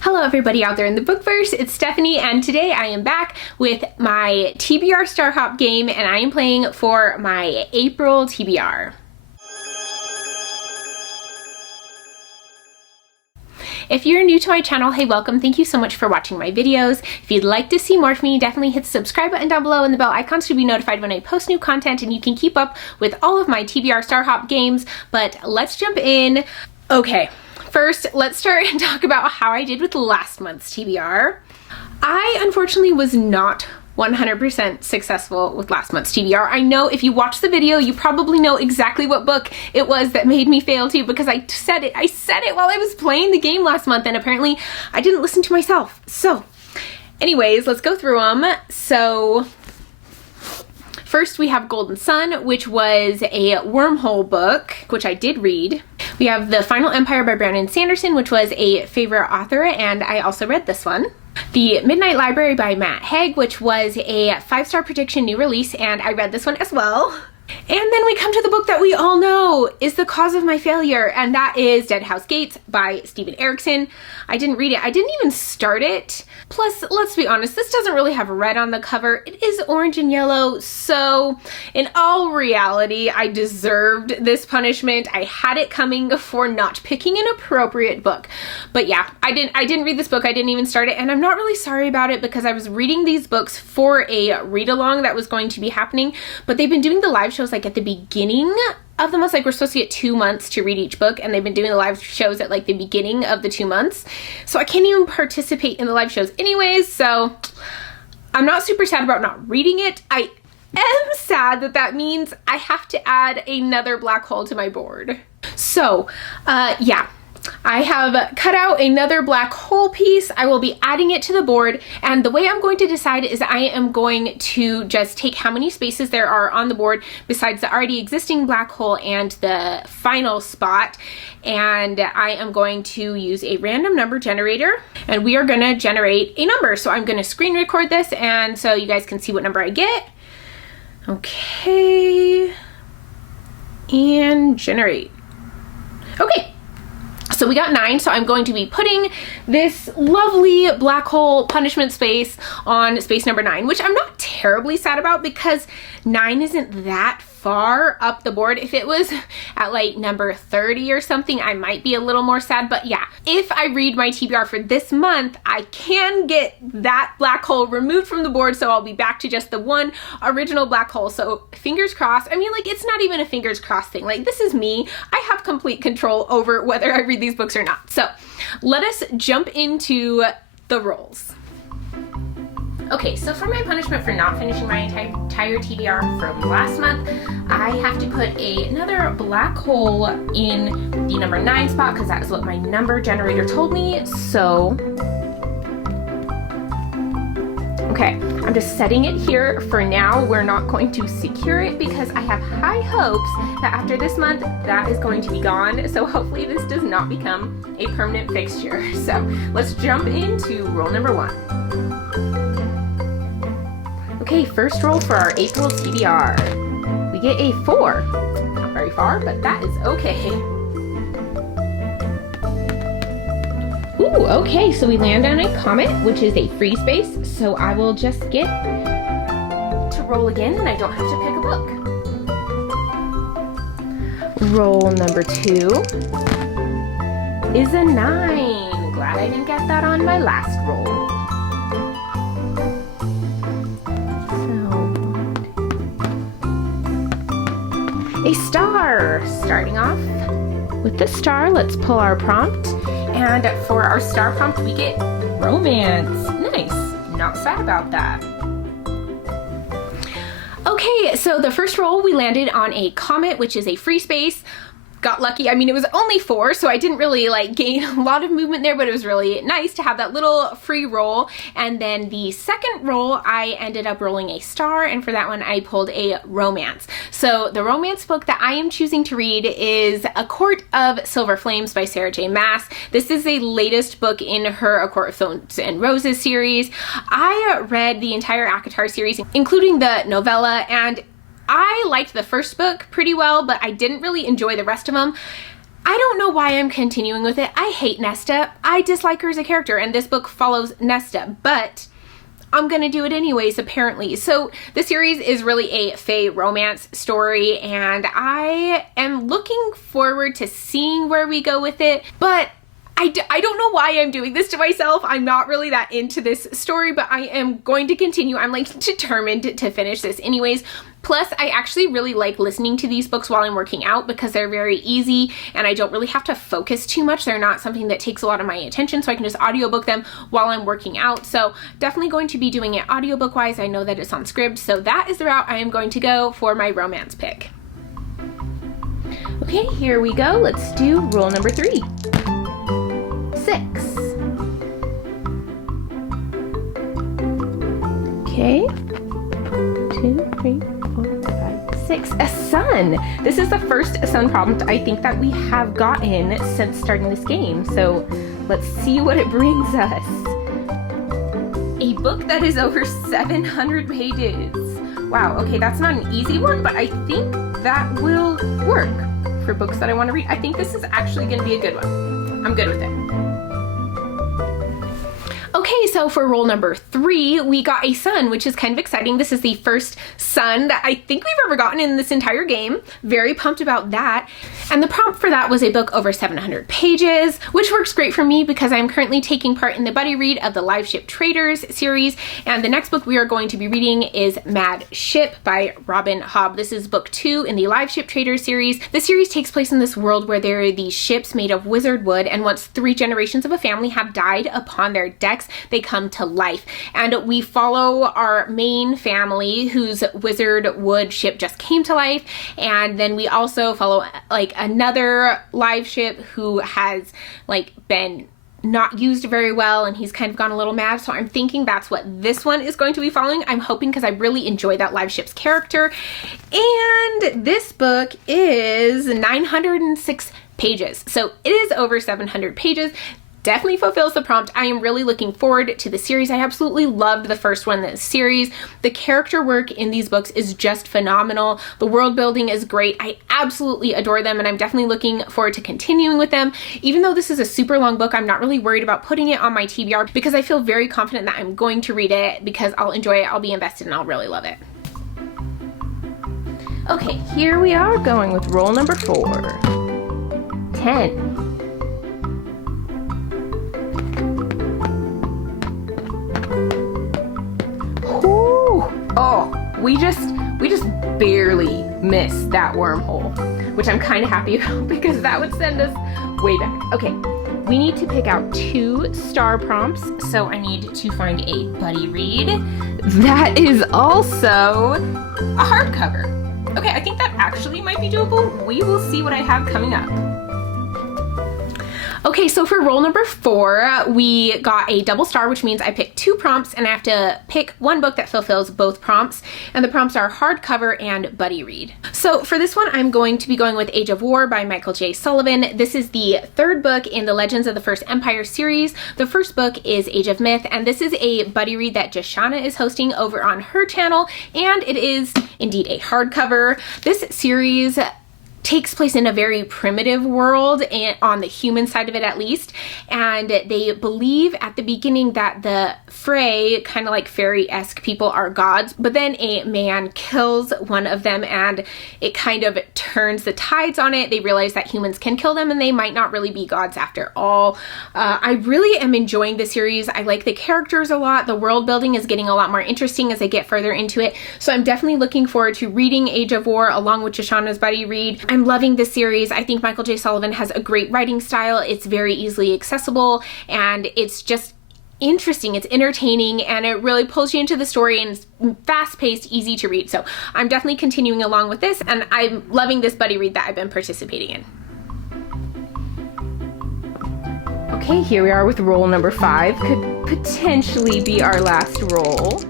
Hello everybody out there in the bookverse, it's Stephanie, and today I am back with my TBR Star Hop game, and I am playing for my April TBR. If you're new to my channel, hey, welcome. Thank you so much for watching my videos. If you'd like to see more from me, definitely hit the subscribe button down below and the bell icon to be notified when I post new content, and you can keep up with all of my TBR Star Hop games. But let's jump in. Okay, first, let's start and talk about how I did with last month's TBR. I unfortunately was not 100% successful with last month's TBR. I know if you watch the video, you probably know exactly what book it was that made me fail too, because I said it while I was playing the game last month, and apparently I didn't listen to myself. So anyways, let's go through them. So first we have Golden Sun, which was a wormhole book, which I did read. We have The Final Empire by Brandon Sanderson, which was a favorite author, and I also read this one. The Midnight Library by Matt Haig, which was a 5-star prediction new release, and I read this one as well. And then we come to the book that we all know is the cause of my failure, and that is Dead House Gates by Steven Erikson. I didn't read it. I didn't even start it. Plus, let's be honest, this doesn't really have red on the cover. It is orange and yellow, so in all reality, I deserved this punishment. I had it coming for not picking an appropriate book. But yeah, I didn't read this book. I didn't even start it, and I'm not really sorry about it because I was reading these books for a read-along that was going to be happening, but they've been doing the live shows like at the beginning of the months. Like, we're supposed to get 2 months to read each book, and they've been doing the live shows at like the beginning of the 2 months, so I can't even participate in the live shows anyways. So I'm not super sad about not reading it. I am sad that that means I have to add another black hole to my board. So yeah, I have cut out another black hole piece. I will be adding it to the board, and the way I'm going to decide is I am going to just take how many spaces there are on the board besides the already existing black hole and the final spot, and I am going to use a random number generator, and we are going to generate a number. So I'm going to screen record this, and so you guys can see what number I get. Okay, and generate. Okay. So we got 9, so I'm going to be putting this lovely black hole punishment space on space number 9, which I'm not terribly sad about because 9 isn't that far up the board. If it was at like number 30 or something, I might be a little more sad, but yeah, if I read my TBR for this month, I can get that black hole removed from the board, so I'll be back to just the one original black hole. So fingers crossed. I mean, like, it's not even a fingers crossed thing. Like, this is me. I have complete control over whether I read these books or not. So let us jump into the rolls. Okay, so for my punishment for not finishing my entire TBR from last month, I have to put another black hole in the number 9 spot because that is what my number generator told me. So, okay, I'm just setting it here for now. We're not going to secure it because I have high hopes that after this month, that is going to be gone. So hopefully this does not become a permanent fixture. So let's jump into roll number 1. Okay, first roll for our April TBR. We get a 4. Not very far, but that is okay. Ooh, okay, so we land on a comet, which is a free space, so I will just get to roll again, and I don't have to pick a book. Roll number 2 is a 9. Glad I didn't get that on my last roll. A star. Starting off with the star, let's pull our prompt, and for our star prompt we get romance. Nice. Not sad about that. Okay, so the first roll we landed on a comet, which is a free space. Got lucky. I mean, it was only 4, so I didn't really like gain a lot of movement there, but it was really nice to have that little free roll. And then the second roll, I ended up rolling a star, and for that one, I pulled a romance. So the romance book that I am choosing to read is A Quart of Silver Flames by Sarah J. Maas. This is the latest book in her A Quart of Thorns and Roses series. I read the entire ACOTAR series, including the novella, and I liked the first book pretty well, but I didn't really enjoy the rest of them. I don't know why I'm continuing with it. I hate Nesta. I dislike her as a character, and this book follows Nesta, but I'm gonna do it anyways, apparently. So the series is really a fae romance story, and I am looking forward to seeing where we go with it, but I don't know why I'm doing this to myself. I'm not really that into this story, but I am going to continue. I'm like determined to finish this anyways. Plus, I actually really like listening to these books while I'm working out because they're very easy and I don't really have to focus too much. They're not something that takes a lot of my attention, so I can just audiobook them while I'm working out. So definitely going to be doing it audiobook wise. I know that it's on Scribd, so that is the route I am going to go for my romance pick. Okay, here we go. Let's do rule number 3. 6. Okay. 2, 3, 4, 5, 6. A sun. This is the first sun prompt I think that we have gotten since starting this game. So let's see what it brings us. A book that is over 700 pages. Wow, okay, that's not an easy one, but I think that will work for books that I want to read. I think this is actually going to be a good one. I'm good with it. Okay, so for rule number 3, we got a sun, which is kind of exciting. This is the first sun that I think we've ever gotten in this entire game. Very pumped about that. And the prompt for that was a book over 700 pages, which works great for me because I'm currently taking part in the buddy read of the Live Ship Traders series. And the next book we are going to be reading is Mad Ship by Robin Hobb. This is book 2 in the Live Ship Traders series. The series takes place in this world where there are these ships made of wizard wood, and once 3 generations of a family have died upon their decks, they come to life. And we follow our main family whose wizard wood ship just came to life, and then we also follow like another live ship who has like been not used very well, and he's kind of gone a little mad. So I'm thinking that's what this one is going to be following. I'm hoping, because I really enjoy that live ship's character. And this book is 906 pages, so it is over 700 pages. Definitely fulfills the prompt. I am really looking forward to the series. I absolutely loved the first one in this series. The character work in these books is just phenomenal. The world building is great. I absolutely adore them, and I'm definitely looking forward to continuing with them. Even though this is a super long book, I'm not really worried about putting it on my TBR because I feel very confident that I'm going to read it because I'll enjoy it, I'll be invested, and I'll really love it. Okay, here we are going with rule number 4. 10. Oh, we just barely missed that wormhole, which I'm kind of happy about because that would send us way back. Okay, we need to pick out 2 star prompts, so I need to find a buddy read that is also a hardcover. Okay, I think that actually might be doable. We will see what I have coming up. Okay, so for rule number 4, we got a double star, which means I picked 2 prompts and I have to pick one book that fulfills both prompts. And the prompts are hardcover and buddy read. So for this one, I'm going to be going with Age of War by Michael J. Sullivan. This is the 3rd book in the Legends of the First Empire series. The first book is Age of Myth, and this is a buddy read that Jashana is hosting over on her channel, and it is indeed a hardcover. This series takes place in a very primitive world, and on the human side of it at least, and they believe at the beginning that the Frey, kind of like fairy-esque people, are gods, but then a man kills one of them and it kind of turns the tides on it. They realize that humans can kill them and they might not really be gods after all. I really am enjoying the series. I like the characters a lot. The world building is getting a lot more interesting as I get further into it, so I'm definitely looking forward to reading Age of War along with Jashana's buddy read. I'm loving this series. I think Michael J. Sullivan has a great writing style. It's very easily accessible, and it's just interesting, it's entertaining, and it really pulls you into the story, and it's fast-paced, easy to read. So I'm definitely continuing along with this, and I'm loving this buddy read that I've been participating in. Okay, here we are with roll number 5. Could potentially be our last roll,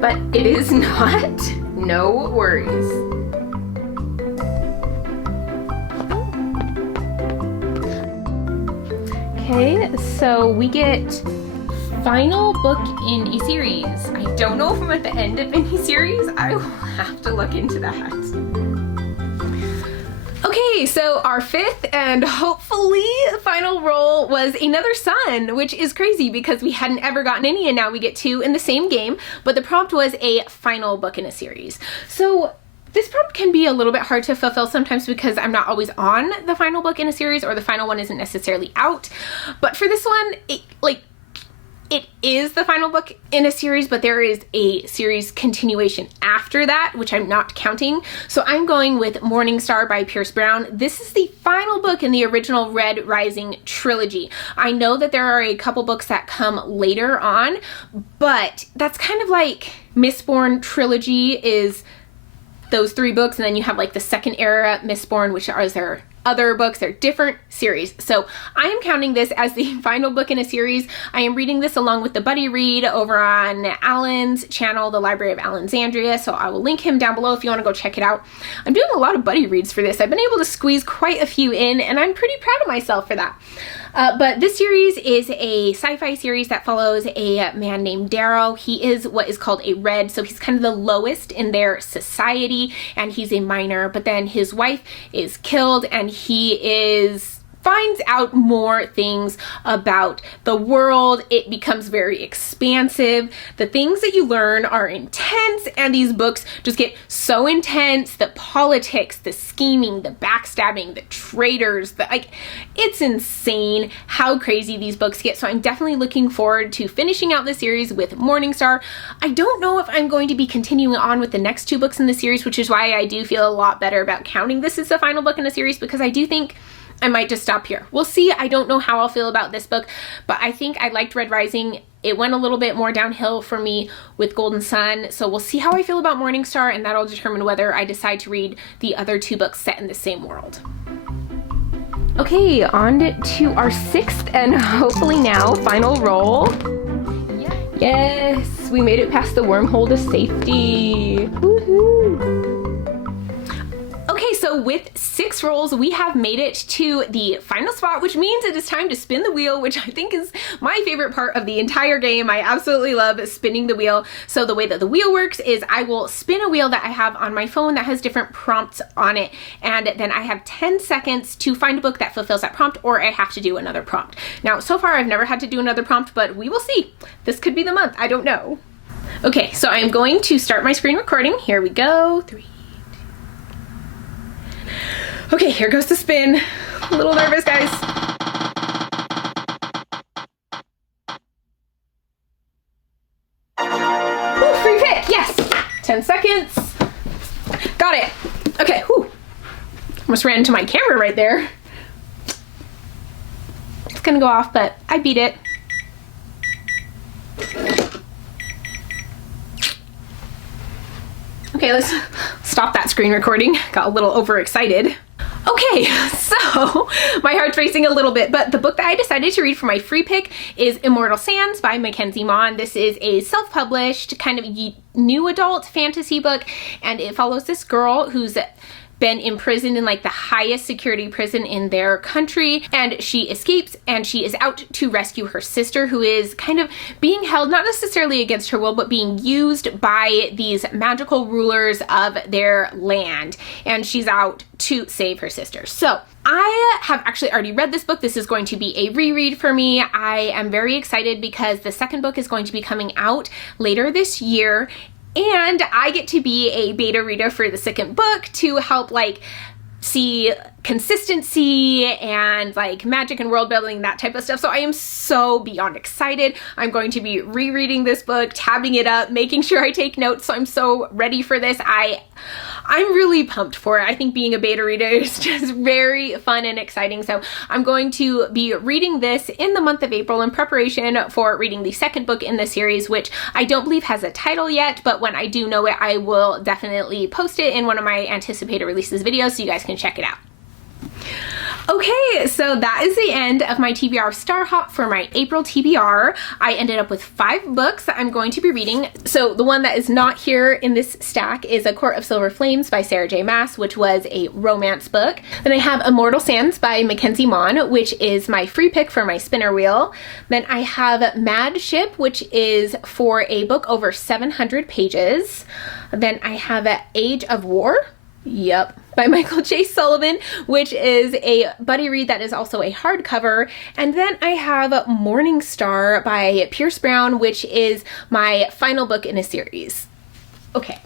but it is not. No worries. Okay, so we get final book in a series. I don't know if I'm at the end of any series. I will have to look into that. Okay, Okay, so our fifth and hopefully final roll was another sun, which is crazy because we hadn't ever gotten any and now we get two in the same game, but the prompt was a final book in a series. So this prompt can be a little bit hard to fulfill sometimes because I'm not always on the final book in a series or the final one isn't necessarily out. But for this one, it is the final book in a series, but there is a series continuation after that, which I'm not counting. So I'm going with Morningstar by Pierce Brown. This is the final book in the original Red Rising trilogy. I know that there are a couple books that come later on, but that's kind of like Mistborn trilogy is those three books, and then you have like the second era Mistborn, which are their other books. They're different series. So I am counting this as the final book in a series. I am reading this along with the buddy read over on Alan's channel, the Library of Alexandria. So I will link him down below if you want to go check it out. I'm doing a lot of buddy reads for this. I've been able to squeeze quite a few in, and I'm pretty proud of myself for that. But this series is a sci-fi series that follows a man named Darrow. He is what is called a red, so he's kind of the lowest in their society, and he's a miner, but then his wife is killed and he finds out more things about the world. It becomes very expansive. The things that you learn are intense, and these books just get so intense. The politics, the scheming, the backstabbing, the traitors, it's insane how crazy these books get. So I'm definitely looking forward to finishing out the series with Morningstar. I don't know if I'm going to be continuing on with the next two books in the series, which is why I do feel a lot better about counting this as the final book in the series, because I do think I might just stop here. We'll see. I don't know how I'll feel about this book, but I think I liked Red Rising. It went a little bit more downhill for me with Golden Sun, so we'll see how I feel about Morningstar, and that'll determine whether I decide to read the other two books set in the same world. Okay, on to our sixth and hopefully now final roll. Yes, we made it past the wormhole to safety. Woohoo! Okay, so with 6 rolls, we have made it to the final spot, which means it is time to spin the wheel, which I think is my favorite part of the entire game. I absolutely love spinning the wheel. So the way that the wheel works is I will spin a wheel that I have on my phone that has different prompts on it, and then I have 10 seconds to find a book that fulfills that prompt, or I have to do another prompt. Now, so far I've never had to do another prompt, but we will see. This could be the month. I don't know. Okay, so I'm going to start my screen recording. Here we go. 3. Okay, here goes the spin. I'm a little nervous, guys. Ooh, free pick, yes. 10 seconds. Got it. Okay, whew. Almost ran into my camera right there. It's gonna go off, but I beat it. Okay, let's stop that screen recording. Got a little overexcited. Okay, so my heart's racing a little bit, but the book that I decided to read for my free pick is Immortal Sands by Mackenzie Mon. This is a self-published kind of new adult fantasy book, and it follows this girl who's been imprisoned in like the highest security prison in their country, and she escapes and she is out to rescue her sister, who is kind of being held not necessarily against her will, but being used by these magical rulers of their land, and she's out to save her sister. So I have actually already read this book. This is going to be a reread for me. I am very excited because the second book is going to be coming out later this year, and I get to be a beta reader for the second book to help see consistency and magic and world building, that type of stuff. So I am so beyond excited. I'm going to be rereading this book, tabbing it up, making sure I take notes. So I'm so ready for this. I'm really pumped for it. I think being a beta reader is just very fun and exciting. So I'm going to be reading this in the month of April in preparation for reading the second book in the series, which I don't believe has a title yet, but when I do know it, I will definitely post it in one of my anticipated releases videos so you guys can check it out. Okay, so that is the end of my TBR Star Hop for my April TBR. I ended up with 5 books that I'm going to be reading. So the one that is not here in this stack is A Court of Silver Flames by Sarah J. Maas, which was a romance book. Then I have Immortal Sands by Mackenzie Mon, which is my free pick for my spinner wheel. Then I have Mad Ship, which is for a book over 700 pages. Then I have Age of War Yep, by Michael J. Sullivan, which is a buddy read that is also a hardcover. And then I have Morningstar by Pierce Brown, which is my final book in a series. Okay.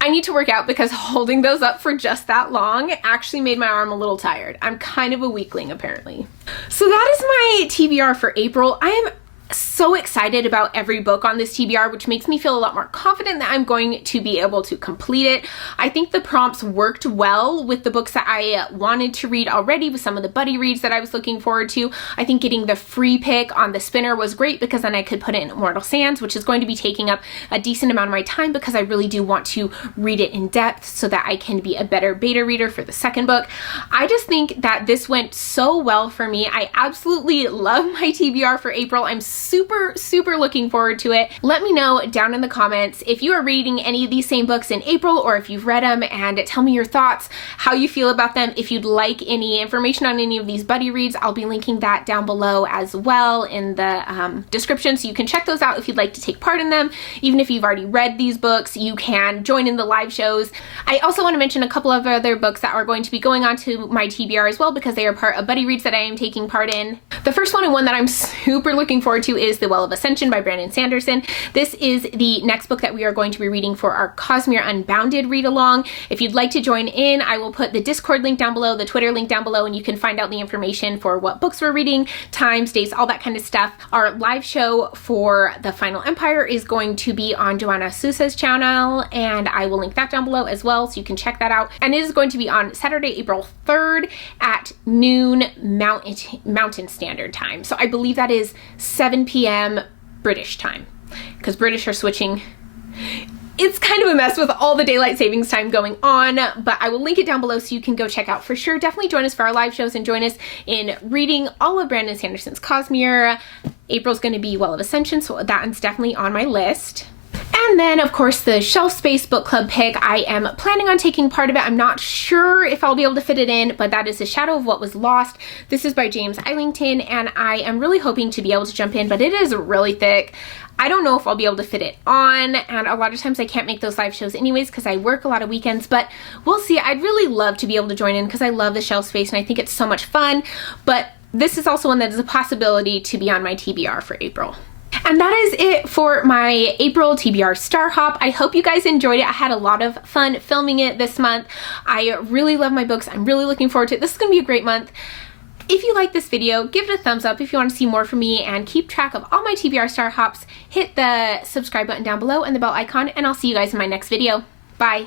I need to work out because holding those up for just that long actually made my arm a little tired. I'm kind of a weakling apparently. So that is my TBR for April. I am so excited about every book on this TBR, which makes me feel a lot more confident that I'm going to be able to complete it. I think the prompts worked well with the books that I wanted to read already, with some of the buddy reads that I was looking forward to. I think getting the free pick on the spinner was great because then I could put it in Immortal Sands, which is going to be taking up a decent amount of my time because I really do want to read it in depth so that I can be a better beta reader for the second book. I just think that this went so well for me. I absolutely love my TBR for April. I'm super looking forward to it. Let me know down in the comments if you are reading any of these same books in April or if you've read them, and tell me your thoughts, how you feel about them. If you'd like any information on any of these buddy reads, I'll be linking that down below as well in the description, so you can check those out if you'd like to take part in them. Even if you've already read these books, you can join in the live shows. I also want to mention a couple of other books that are going to be going on to my TBR as well because they are part of buddy reads that I am taking part in. The first one, and one that I'm super looking forward to, is The Well of Ascension by Brandon Sanderson. This is the next book that we are going to be reading for our Cosmere Unbounded read along. If you'd like to join in, I will put the Discord link down below, the Twitter link down below, and you can find out the information for what books we're reading, times, dates, all that kind of stuff. Our live show for The Final Empire is going to be on Joanna Sousa's channel, and I will link that down below as well, so you can check that out. And it is going to be on Saturday, April 3rd at noon Mountain Standard Time. So I believe that is 7 p.m. British time, because British are switching. It's kind of a mess with all the daylight savings time going on, but I will link it down below so you can go check out for sure. Definitely join us for our live shows and join us in reading all of Brandon Sanderson's Cosmere. April's going to be Well of Ascension, so that one's definitely on my list. And then, of course, the Shelf Space Book Club pick. I am planning on taking part of it. I'm not sure if I'll be able to fit it in, but that is The Shadow of What Was Lost. This is by James Eilington, and I am really hoping to be able to jump in, but it is really thick. I don't know if I'll be able to fit it on, and a lot of times I can't make those live shows anyways because I work a lot of weekends, but we'll see. I'd really love to be able to join in because I love the shelf space and I think it's so much fun, but this is also one that is a possibility to be on my TBR for April. And that is it for my April TBR Star Hop. I hope you guys enjoyed it. I had a lot of fun filming it this month. I really love my books. I'm really looking forward to it. This is going to be a great month. If you like this video, give it a thumbs up. If you want to see more from me and keep track of all my TBR Star Hops, hit the subscribe button down below and the bell icon, and I'll see you guys in my next video. Bye.